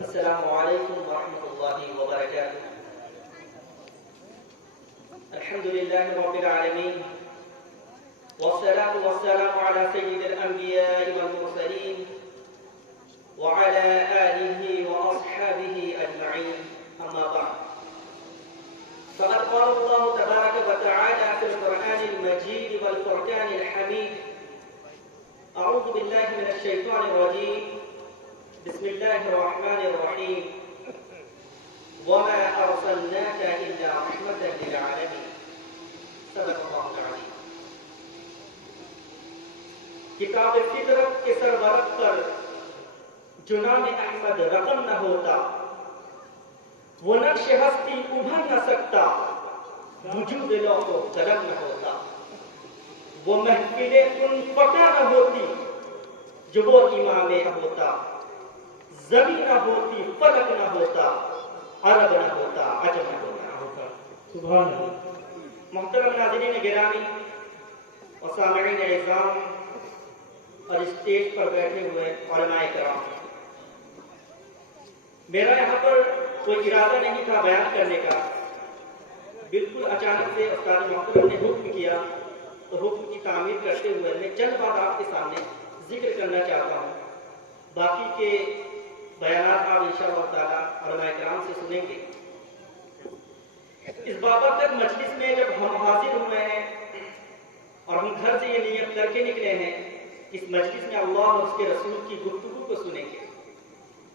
السلام علیکم ورحمۃ اللہ وبرکاتہ. الحمد للہ رب العالمین والصلاة والسلام على سید الانبیاء والمرسلین وعلى آلہ واصحابہ اجمعین. اما بعد فقد قال اللہ تبارک وتعالى في القرآن المجید والفرقان الحمید. اعوذ باللہ من الشیطان الرجیم. بسم اللہ الرحمن الرحیم. وما ارسلناک الا رحمة للعالمین. صدق اللہ العظیم. کتاب فطرت کے سرورق پر جو نام احمد رقم نہ ہوتا، وہ نقش ہستی ابھر نہ سکتا، وجود لوح و قلم نہ ہوتا. وہ محفل ان پکا نہ ہوتی جو وہ امام ہوتا. زمین نہ ہوتی، فلک نہ ہوتا، عرب نہ ہوتا، عجم نہ ہوتا. سبحان اللہ. محترم ناظرین گرامی اور سامعین اعزام اور اسٹیج پر بیٹھے ہوئے علماء کرام، میرا یہاں پر کوئی ارادہ نہیں تھا بیان کرنے کا. بالکل اچانک سے استاد محترم نے حکم کیا تو حکم کی تعمیر کرتے ہوئے میں چند بات آپ کے سامنے ذکر کرنا چاہتا ہوں. باقی کے بیانات آپ انشاءاللہ تعالیٰ علماء کرام سے سنیں گے. اس بابت تک مجلس میں جب ہم حاضر ہوئے ہیں اور ہم گھر سے یہ نیت کر کے نکلے ہیں اس مجلس میں اللہ اور اس کے رسول کی گفتگو کو سنیں گے،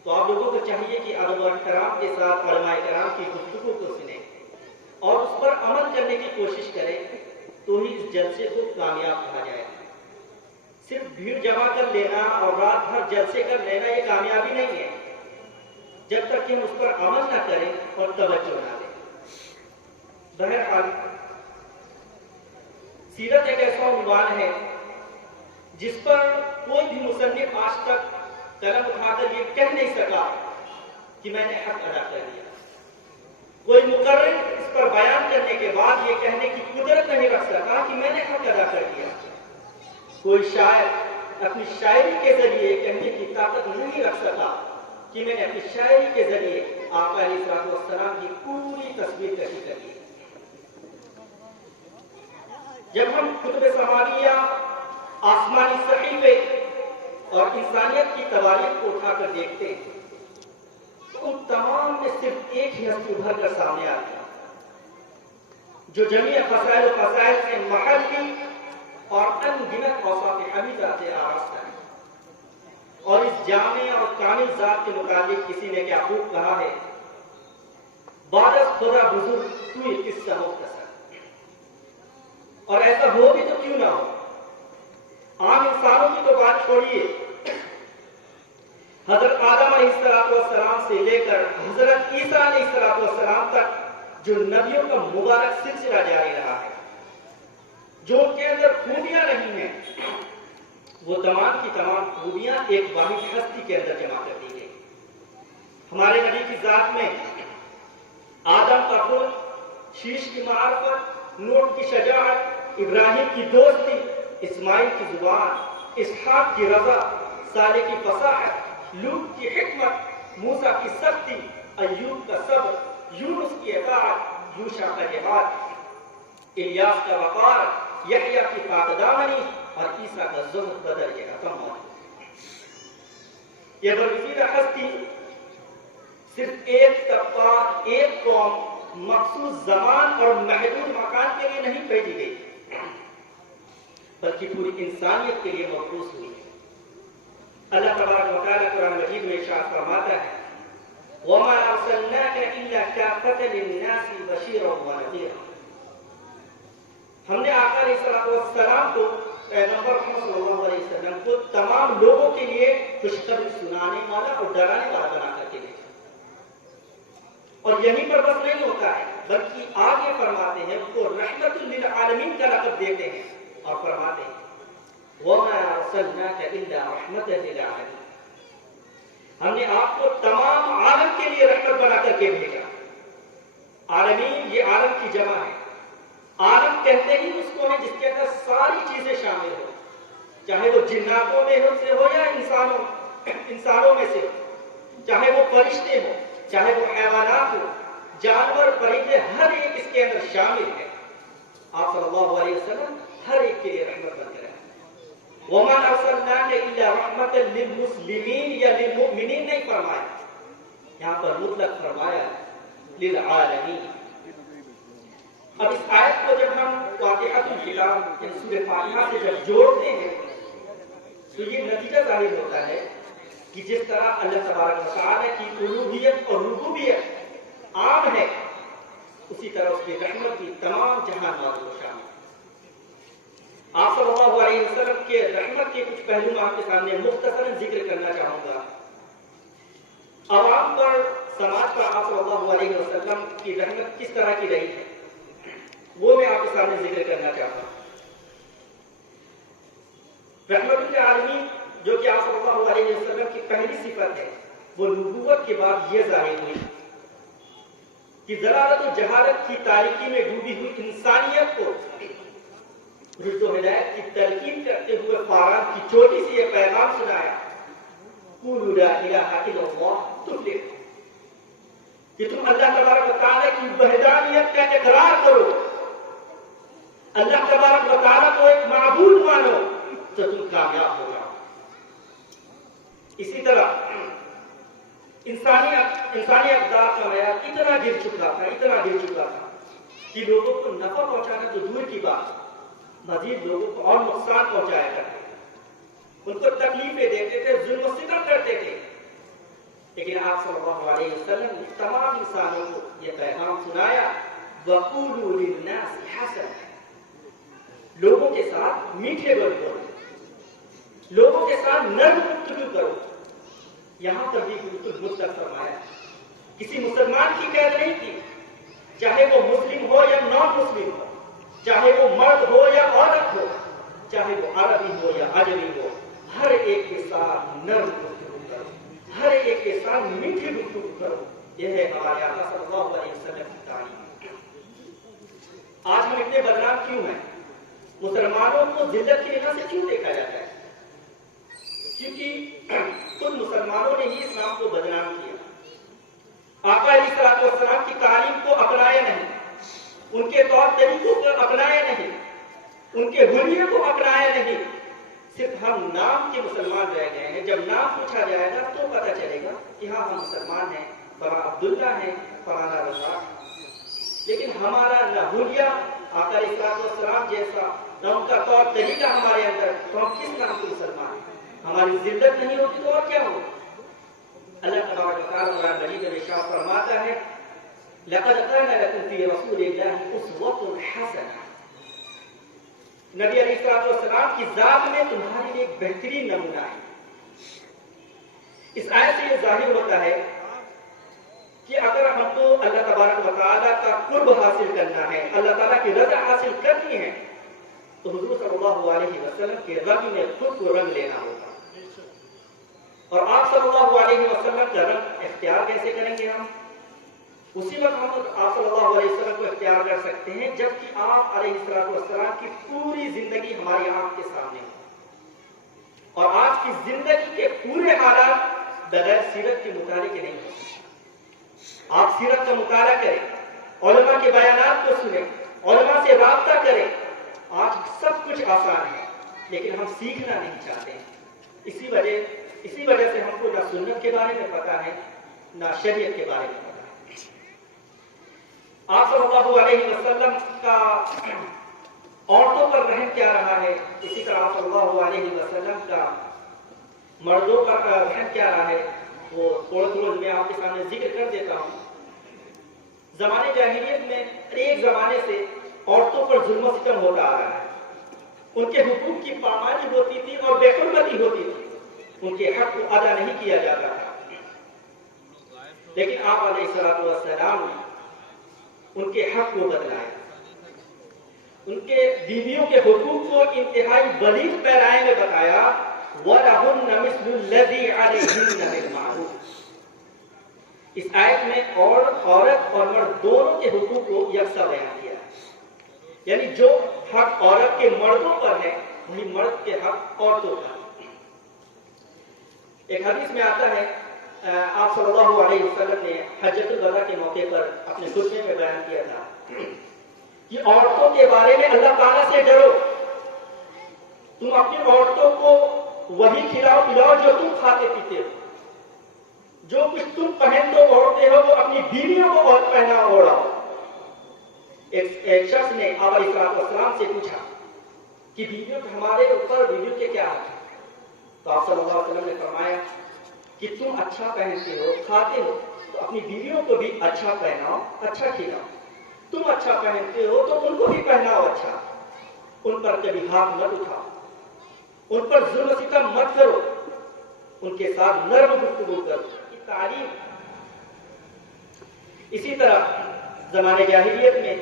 تو آپ لوگوں کو چاہیے کہ ادب و احترام کے ساتھ علماء کرام کی گفتگو کو سنیں اور اس پر عمل کرنے کی کوشش کریں، تو ہی اس جلسے کو کامیاب کہا جائے. صرف بھیڑ جمع کر لینا اور رات بھر جلسے کر لینا یہ کامیابی نہیں ہے جب تک کہ ہم اس پر عمل نہ کریں اور توجہ نہ دیں. بہرحال سیرت ایک ایسا عنوان ہے جس پر کوئی بھی مصنف آج تک قلم اٹھا کر یہ کہہ نہیں سکا کہ میں نے حق ادا کر دیا. کوئی مقرر اس پر بیان کرنے کے بعد یہ کہنے کی قدرت نہیں رکھ سکا کہ میں نے حق ادا کر دیا. کوئی شاعر اپنی شاعری کے ذریعے کہنے کی طاقت نہیں رکھ سکا کہ میں نے اپنی شاعری کے ذریعے آقا علیہ الصلوۃ والسلام کی پوری تصویر کشی کر دی. جب ہم کتب سماویہ، آسمانی صحیفے اور انسانیت کی تواریخ کو اٹھا کر دیکھتے ہیں تو ان تمام میں صرف ایک ہی ہستی ابھر کر سامنے آتی ہے جو جمیع فضائل و فضائل سے محلی اور ان گنت اوصاف حمیدہ سے آراستہ ہے. اور اس جامع اور کامل ذات کے متعلق کسی نے کیا خوب کہا ہے، بعد از خدا بزرگ تو یہ قصہ مختصر. اور ایسا ہو بھی تو کیوں نہ ہو، عام انسانوں کی تو بات چھوڑیے، حضرت آدم علیہ السلام سے لے کر حضرت عیسیٰ علیہ السلام تک جو نبیوں کا مبارک سلسلہ جاری رہا ہے، جو ان کے اندر خوبیاں نہیں ہیں، وہ تمام کی تمام خوبیاں ایک واحد ہستی کے اندر جمع کر دی گئی. ہمارے نبی کی ذات میں آدم کا خلق، شیش کی معرفت، نوح کی شجاعت، ابراہیم کی دوستی، اسماعیل کی زبان، اسحاق کی رضا، صالح کی فصاحت، لوط کی حکمت، موسیٰ کی سختی، ایوب کا صبر، یونس کی اطاعت، یوشع کا جہاد، الیاس کا وقار، یحییٰ کی پاک دامنی اور عیسیٰ کا زہد بدر کے ختم ہونا. یہ برگزیدہ ہستی صرف ایک طبقہ، ایک قوم، مخصوص زمان اور محدود مکان کے لیے نہیں بھیجی گئی بلکہ پوری انسانیت کے لیے مبعوث ہوئی ہے. اللہ تبارک و تعالیٰ قرآن مجید میں ارشاد فرماتا ہے وَمَا أَرْسَلْنَاكَ إِلَّا كَافَّةً لِلنَّاسِ بَشِيرًا وَنَذِيرًا. ہم نے آقا علیہ السلام کو، پیغمبر محمد صلی اللہ علیہ وسلم کو تمام لوگوں کے لیے خوشخبری سنانے والا اور ڈرانے والا بنا کر کے بھیجا. اور یہیں پر بس نہیں ہوتا ہے بلکہ آگے فرماتے ہیں اس کو رحمت للعالمین کا لقب دیتے ہیں اور فرماتے ہیں وَمَا أَرْسَلْنَاكَ إِلَّا رَحْمَةً لِلْعَالَمِينَ. ہم نے آپ کو تمام عالم کے لیے رحمت بنا کر کے بھیجا. عالمین یہ عالم کی جمع ہے. عالم کہتے ہی اس کو ہے جس کے اندر ساری چیزیں شامل ہو، چاہے وہ جناتوں میں سے ہو یا انسانوں میں سے ہو. چاہے وہ فرشتے ہو، چاہے وہ حیوانات ہو، جانور پرندے، ہر ایک اس کے اندر شامل ہے۔ آپ صلی اللہ علیہ وسلم ہر ایک کے لیے رحمت بن کر آئے۔ وَمَا أَرْسَلْنَاكَ إِلَّا رَحْمَةً لِّلْمُسْلِمِينَ یا لِلْمُؤْمِنِينَ نہیں فرمایا، یہاں پر مطلق فرمایا للعالمین۔ اب اس آیت کو جب ہم فاتحۃ الکتاب یعنی سورہ فاتحہ سے جب جوڑتے ہیں تو یہ نتیجہ ظاہر ہوتا ہے کہ جس طرح اللہ تبارک و تعالیٰ کی الوہیت اور ربوبیت عام ہے، اسی طرح اس کی رحمت بھی تمام جہانات کو شامل ہے۔ آپ صلی اللہ علیہ وسلم کے رحمت کے کچھ پہلو میں آپ کے سامنے مختصراً ذکر کرنا چاہوں گا۔ عوام پر، سماج پر آپ صلی اللہ علیہ وسلم کی رحمت کس طرح کی رہی ہے وہ میں آپ کے سامنے ذکر کرنا چاہتا ہوں۔ رحمت للعالمین جو کہ آپ صلی اللہ علیہ وسلم کی پہلی صفت ہے، وہ نبوت کے بعد یہ ظاہر ہوئی کہ ضلالت و جہالت کی تاریکی میں ڈوبی ہوئی انسانیت کو رشد و ہدایت کی تلقین کرتے ہوئے فاران کی چوٹی سے یہ پیغام سنایا، قولوا لا الہ الا اللہ تفلحوا، کہ تم اللہ تبارک و تعالیٰ کی وحدانیت کا اقرار کرو، اللہ تبارک و تعالیٰ کو ایک معبود مانو تو تم کامیاب ہو جاؤ۔ اسی طرح انسانی اقدار کا معیار اتنا گر چکا تھا کہ لوگوں کو نفع پہنچانا تو دور کی بات، مزید لوگوں کو اور نقصان پہنچایا کرتے، ان کو تکلیفیں دیتے تھے، ظلم و ستم کرتے تھے۔ لیکن آپ صلی اللہ علیہ وسلم نے تمام انسانوں کو یہ پیغام سنایا، وَقُولُوا لِلنَّاسِ حَسَنًا، لوگوں کے ساتھ میٹھے بول کرو، لوگوں کے ساتھ نرم گفتگو کرو۔ یہاں پر بھی بالکل مطلق فرمایا، کسی مسلمان کی قید نہیں کی، چاہے وہ مسلم ہو یا نان مسلم ہو، چاہے وہ مرد ہو یا عورت ہو، چاہے وہ عربی ہو یا عجمی ہو، ہر ایک کے ساتھ نرم گفتگو کرو، ہر ایک کے ساتھ میٹھی گفتگو کرو۔ یہ ہے ہمارے آقا صلی اللہ علیہ وسلم کی تعلیم۔ آج ہم اتنے بدنام کیوں ہیں؟ مسلمانوں کو ذلت کی وجہ سے کیوں دیکھا جاتا ہے؟ کیونکہ خود مسلمانوں نے ہی اسلام کو بدنام کیا۔ آقا علیہ الصلوۃ والسلام کی تعلیم کو اپنایا نہیں، ان کے طور طریقوں کو اپنایا نہیں، ان کے حلیے کو اپنایا نہیں، صرف ہم نام کے مسلمان رہ گئے ہیں۔ جب نام پوچھا جائے گا تو پتہ چلے گا کہ ہاں ہم مسلمان ہیں، فلاں عبداللہ ہیں، فلاں رضا، لیکن ہمارا نہ حلیہ آقا علیہ الصلوۃ والسلام جیسا، نہ ان کا طور طریقہ ہمارے اندر، تو ہم کس نام کے مسلمان ہیں؟ ہماری ذلت نہیں ہوتی تو اور کیا ہو؟ اللہ تبارک و تعالیٰ قرآن مجید میں ارشاد فرماتا ہے، لَقَدْ كَانَ لَكُمْ فِي رَسُولِ اللَّهِ أُسْوَةٌ حَسَنَةٌ، نبی علیہ الصلوۃ والسلام کی ذات میں تمہارے لیے ایک بہترین نمونہ ہے۔ اس آیت سے یہ ظاہر ہوتا ہے کہ اگر ہم کو اللہ تبارک و تعالیٰ کا قرب حاصل کرنا ہے، اللہ تعالیٰ کی رضا حاصل کرنی ہے، تو حضور صلی اللہ علیہ وسلم کے رنگ میں خود کو رنگ لینا ہوگا۔ اور آپ صلی اللہ علیہ وسلم کا رنگ اختیار کیسے کریں گے؟ ہم اسی وقت ہم آپ صلی اللہ علیہ وسلم کو اختیار کر سکتے ہیں جبکہ آپ علیہ السلام کی پوری زندگی ہماری آنکھ کے سامنے ہو، اور آپ کی زندگی کے پورے حالات بغیر سیرت کے مطالعے کے نہیں ہوتے۔ آپ سیرت کا مطالعہ کریں، علماء کے بیانات کو سنیں، علماء سے رابطہ کریں۔ آج سب کچھ آسان ہے لیکن ہم سیکھنا نہیں چاہتے ہیں۔ اسی وجہ سے ہم کو نہ سنت کے بارے میں پتہ ہے نہ شریعت کے بارے میں پتہ ہے۔ آپ صلی اللہ علیہ وسلم کا عورتوں پر رحم کیا رہا ہے، اسی طرح آپ صلی اللہ علیہ وسلم کا مردوں پر رحم کیا رہا ہے، وہ تھوڑا میں آپ کے سامنے ذکر کر دیتا ہوں۔ زمانے جاہلیت میں ایک زمانے سے عورتوں پر ظلم و ستم ہوتا آ رہا ہے، ان کے حقوق کی پامالی ہوتی تھی اور بے حرمتی ہوتی تھی، ان کے حق کو ادا نہیں کیا جاتا تھا۔ لیکن آپ علیہ الصلوۃ والسلام نے ان کے حق کو بدلایا، ان کے بیویوں کے حقوق کو انتہائی بلیغ پیرائے میں بتایا، وَلَهُنَّ مِثْلُ الَّذِي عَلَيْهِنَّ بِالْمَعْرُوفِ۔ اس آیت میں عورت اور مرد دونوں کے حقوق کو یکساں بیان کیا ہے، یعنی جو حق عورت کے مردوں پر ہے وہی مرد کے حق عورتوں پر۔ ایک حدیث میں آتا ہے آپ صلی اللہ علیہ وسلم نے حجۃ الوداع کے موقع پر اپنے خطبے میں بیان کیا تھا کہ عورتوں کے بارے میں اللہ تعالیٰ سے ڈرو، تم اپنی عورتوں کو وہی کھلاؤ پلاؤ جو تم کھاتے پیتے ہو، جو کچھ تم پہنتے اوڑھتے ہو وہ اپنی بیویوں کو اور پہنا اوڑھاؤ۔ ایک شخص نے آقا علیہ السلام سے پوچھا کہ بیویوں ہمارے اوپر بیویوں کے کیا حق ہے؟ تو آپ صلی اللہ علیہ وسلم نے فرمایا کہ تم اچھا پہنتے ہو کھاتے ہو تو اپنی بیویوں کو بھی اچھا پہناؤ اچھا کھلاؤ، تم اچھا پہنتے ہو تو ان کو بھی پہناؤ اچھا، ان پر کبھی ہاتھ مت اٹھاؤ، ان پر ظلم و ستم مت کرو، ان کے ساتھ نرم گفتگو کرو، کی تعلیم۔ اسی طرح زمانے جاہلیت میں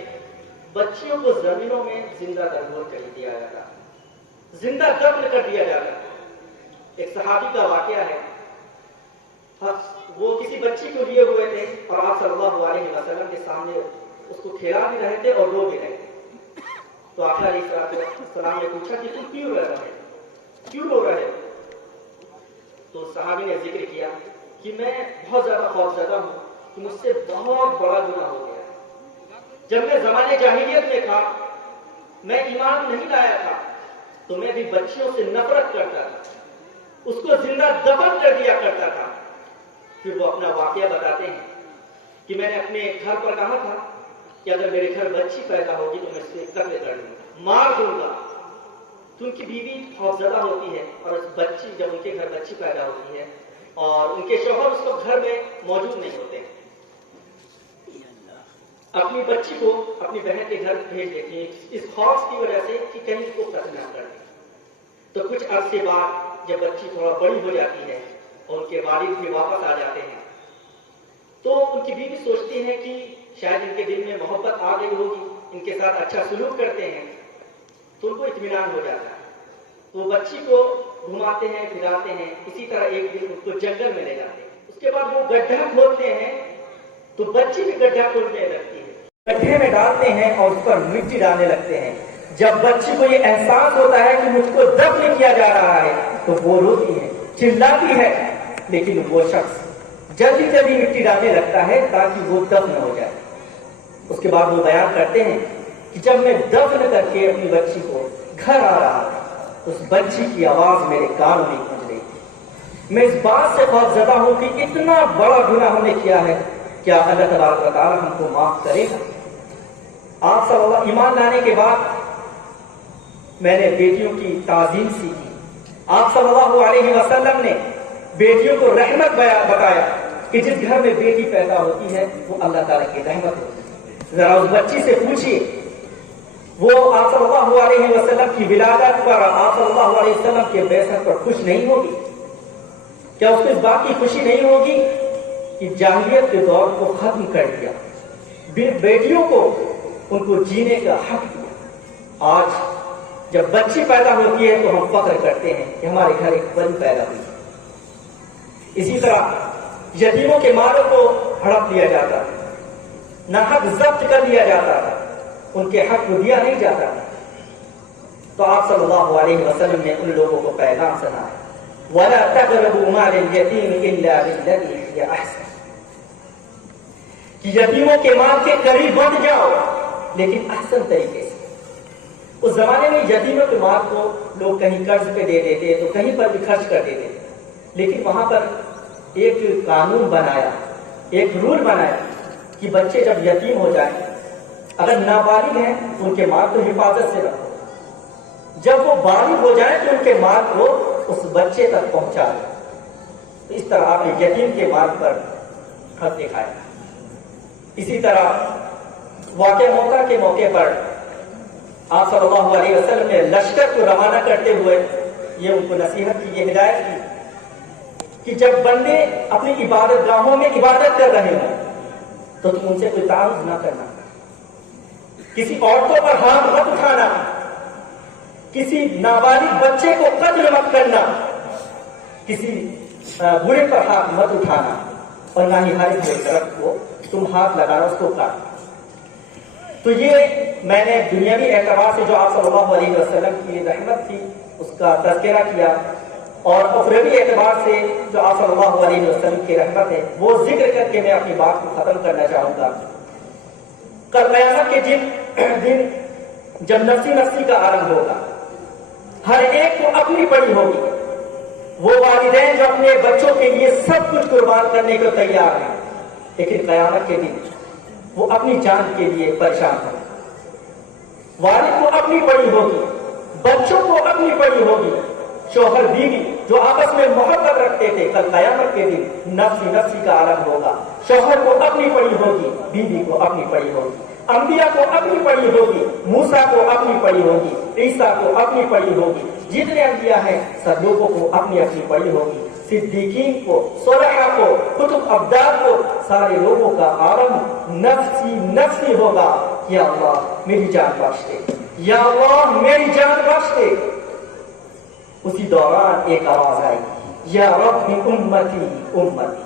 بچیوں کو زمینوں میں زندہ درگور کر دیا جاتا، زندہ دفن کر دیا جاتا۔ ایک صحابی کا واقعہ ہے، وہ کسی بچی کو لیے ہوئے تھے اور آپ صلی اللہ علیہ وسلم کے سامنے اس کو کھلا بھی رہے تھے اور رو بھی رہے تھے۔ تو آقا علیہ السلام نے پوچھا کہ تم کیوں رو رہے ہو، کیوں رو رہے ہو؟ تو صحابی نے ذکر کیا کہ میں بہت زیادہ خوفزدہ ہوں کہ مجھ سے بہت بڑا گناہ ہو گیا۔ جب میں زمانے جاہلیت میں تھا، میں ایمان نہیں لایا تھا، تو میں بھی بچیوں سے نفرت کرتا تھا، اس کو زندہ دفن کر دیا کرتا تھا۔ پھر وہ اپنا واقعہ بتاتے ہیں کہ میں نے اپنے گھر پر کہا تھا کہ اگر میرے گھر بچی پیدا ہوگی تو میں اس سے قتل کر دوں گا، مار دوں گا۔ تو ان کی بیوی خوفزدہ ہوتی ہے اور اس بچی جب ان کے گھر بچی پیدا ہوتی ہے اور ان کے شوہر اس کو گھر میں موجود نہیں ہوتے، اپنی بچی کو اپنی بہن کے گھر بھیج دیتی ہیں اس خوف کی وجہ سے کہ کہیں اس کو قتل نہ کر دیں۔ تو کچھ عرصے بعد جب بچی تھوڑا بڑی ہو جاتی ہے اور ان کے والد بھی واپس آ جاتے ہیں تو ان کی بیوی سوچتی ہے کہ شاید ان کے دل میں محبت آ گئی ہوگی، ان کے ساتھ اچھا سلوک کرتے ہیں تو ان کو اطمینان ہو جاتا ہے۔ وہ بچی کو گھماتے ہیں پھراتے ہیں۔ اسی طرح ایک دن اس کو جنگل میں لے جاتے ہیں، اس کے بعد وہ گڈھا کھودتے ہیں تو بچی بھی گڈھا کھودنے لگتی ہے، گڈھے میں ڈالتے ہیں اور اس پر مٹی ڈالنے لگتے ہیں۔ جب بچی کو یہ احساس ہوتا ہے کہ مجھ کو دفن کیا جا رہا ہے تو وہ روتی ہے، چلاتی ہے، لیکن وہ شخص جلدی جلدی مٹی ڈالنے لگتا ہے تاکہ وہ دفن ہو جائے۔ اس کے بعد وہ بیان کرتے ہیں کہ جب میں دفن کر کے اپنی بچی کو گھر آ رہا تھا اس بچی کی آواز میرے کانوں میں گونج رہی تھی۔ میں اس بات سے خوفزدہ ہوں کہ اتنا بڑا گناہ ہم نے کیا ہے، کیا اللہ تبارک و تعالی ہم کو معاف کرے گا؟ آپ صلی اللہ ایمان لانے کے بعد میں نے بیٹیوں کی تعظیم سیکھی۔ آپ صلی اللہ علیہ وسلم نے بیٹیوں کو رحمت بتایا کہ جس گھر میں بیٹی پیدا ہوتی ہے وہ اللہ تعالیٰ کی رحمت ہوتی ہے۔ ذرا اس بچی سے پوچھیے، وہ آپ صلی اللہ علیہ وسلم کی ولادت پر، آپ صلی اللہ علیہ وسلم کے بعثت پر خوش نہیں ہوگی؟ کیا اس کو اس بات کی خوشی نہیں ہوگی کہ جاہلیت کے دور کو ختم کر دیا، بیٹیوں کو ان کو جینے کا حق دیا؟ آج جب بچی پیدا ہوتی ہے تو ہم فخر کرتے ہیں کہ ہمارے گھر ایک بچی پیدا ہوئی۔ اسی طرح یتیموں کے مالوں کو ہڑپ لیا جاتا ہے، ناحق ضبط کر لیا جاتا ہے، ان کے حق کو دیا نہیں جاتا ہے۔ تو آپ صلی اللہ علیہ وسلم نے ان لوگوں کو پیغام سنایا، وَلَا تَقْرَبُوا مَالَ الْيَتِيمِ إِلَّا بِالَّتِي هِيَ أَحْسَنُ، کہ یتیموں کے مال کے قریب مت جاؤ لیکن احسن طریقے سے۔ اس زمانے میں یتیموں کے مال کو لوگ کہیں قرض پہ دے دیتے تو کہیں پر بھی خرچ کر دیتے، لیکن وہاں پر ایک قانون بنایا، ایک رول بنایا کہ بچے جب یتیم ہو جائیں، اگر نابالغ ہیں ان کے مال کو حفاظت سے رکھو، جب وہ بالغ ہو جائیں تو ان کے مال کو اس بچے تک پہنچا دو۔ اس طرح آپ نے یتیم کے مال پر حق دکھایا۔ اسی طرح واقعہ موقع کے موقع پر آپ صلی اللہ علیہ وسلم نے لشکر کو روانہ کرتے ہوئے یہ ان کو نصیحت کی، یہ ہدایت کی کہ جب بندے اپنی عبادت گاہوں میں عبادت کر رہے ہوں تو تم ان سے کوئی تعارض نہ کرنا، کسی عورتوں پر ہاتھ مت اٹھانا، کسی نابالغ بچے کو قتل مت کرنا، کسی بوڑھے پر ہاتھ مت اٹھانا، اور نہ ہی ہر ایک طرف کو تم ہاتھ لگانا، اس کو کاٹنا۔ تو یہ میں نے دنیاوی اعتبار سے جو آپ صلی اللہ علیہ وسلم کی رحمت تھی اس کا تذکرہ کیا، اور اخروی اعتبار سے جو آپ صلی اللہ علیہ وسلم کی رحمت ہے وہ ذکر کر کے میں اپنی بات کو ختم کرنا چاہوں گا. کل قیامت کے دن جب نفسی نفسی کا عالم ہوگا، ہر ایک کو اپنی پڑی ہوگی. وہ والدین جو اپنے بچوں کے لیے سب کچھ قربان کرنے کو تیار ہیں، لیکن قیامت کے دن وہ اپنی جان کے لیے پریشان ہوں. والد کو اپنی پڑی ہوگی، بچوں کو اپنی پڑی ہوگی، شوہر بیوی جو آپس میں محبت رکھتے تھے، کل قیامت کے دن نفسی نفسی کا عالم ہوگا. شوہر کو اپنی پڑی ہوگی، بیوی کو اپنی پڑی ہوگی، انبیاء کو اپنی پڑی ہوگی، موسیٰ کو اپنی پڑی ہوگی، عیسیٰ کو اپنی پڑی ہوگی. جتنے انبیاء ہیں سب لوگوں کو اپنی اپنی پڑی ہوگی. صدیقین کو، صلحاء کو، کتب ابدال کو، سارے لوگوں کا عالم نفسی نفسی ہوگا. یا اللہ میری جان بخش دے، یا اللہ میری جان بخش دے. اسی دوران ایک آواز آئی، یا رب امتی امتی،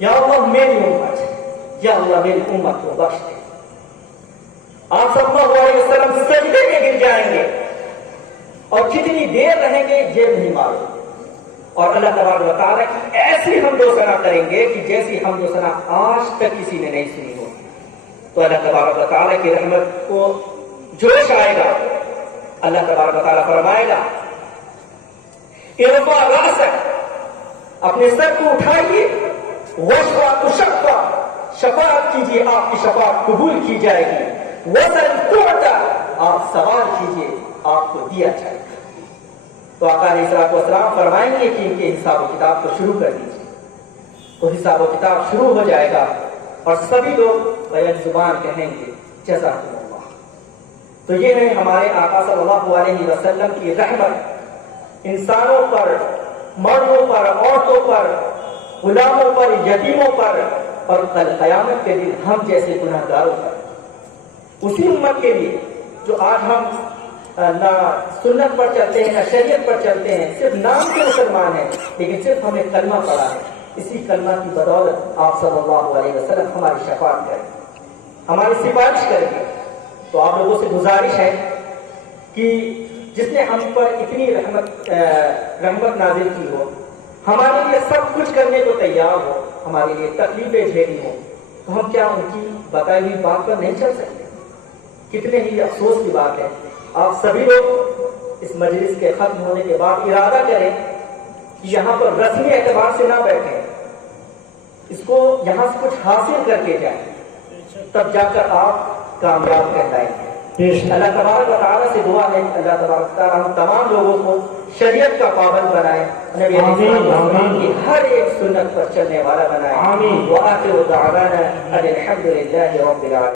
یا اللہ میری امت، یا اللہ میری امت کو بخش دے. آپ صلی اللہ علیہ وسلم سجدے میں گر جائیں گے اور کتنی دیر رہیں گے یہ نہیں معلوم. اور اللہ تبارک و تعالیٰ کی ایسی حمد و ثنا کریں گے کہ جیسی حمد و ثنا آج تک کسی نے نہیں سنی ہو. تو اللہ تبارک و تعالیٰ کی رحمت کو جوش آئے گا. اللہ تبارک و تعالیٰ فرمائے گا ارفع رأسک، اپنے سر کو اٹھائیے، واشفع تشفع، شفاعت کیجیے آپ کی شفاعت قبول کی جائے گی، وسل تعطى، آپ سوال کیجیے آپ کو دیا جائے گا. تو آقا علیہ الصلوۃ والسلام فرمائیں گے کہ ان کے حساب و کتاب کو شروع کر دیجیے. تو حساب و کتاب شروع ہو جائے گا اور سبھی لوگ بیک زبان کہیں گے جزاکم اللہ. تو یہ ہے ہمارے آقا صلی اللہ علیہ وسلم کی رحمت انسانوں پر، مردوں پر، عورتوں پر، غلاموں پر، یتیموں پر، اور کل قیامت کے دن ہم جیسے گنہگاروں پر. اسی امت کے لیے جو آج ہم نہ سنت پر چلتے ہیں نہ شریعت پر چلتے ہیں، صرف نام کے مسلمان ہیں لیکن صرف ہمیں کلمہ پڑھا ہے. اسی کلمہ کی بدولت آپ صلی اللہ علیہ وسلم ہماری شفاعت کریں، ہماری سفارش کریں. تو آپ لوگوں سے گزارش ہے کہ جس نے ہم پر اتنی رحمت نازل کی ہو، ہمارے لیے سب کچھ کرنے کو تیار ہو، ہمارے لیے تکلیفیں جھیلی ہوں، تو ہم کیا ان کی بتائی ہوئی بات پر نہیں چل سکتے؟ کتنے ہی افسوس کی بات ہے. آپ سبھی لوگ اس مجلس کے ختم ہونے کے بعد ارادہ کریں کہ یہاں پر رسمی اعتبار سے نہ بیٹھیں، اس کو یہاں سے کچھ حاصل کر کے جائیں، تب جا کر آپ کامیاب کہلائیں گے. اللہ تبارک و تعالیٰ سے دعا ہے کہ اللہ تبارک و تعالیٰ ہم تمام لوگوں کو شریعت کا پابند بنائے، نبی علیہ السلام کی ہر ایک سنت پر چلنے والا بنائے. وآخر دعوانا ان الحمد للہ رب العالمین.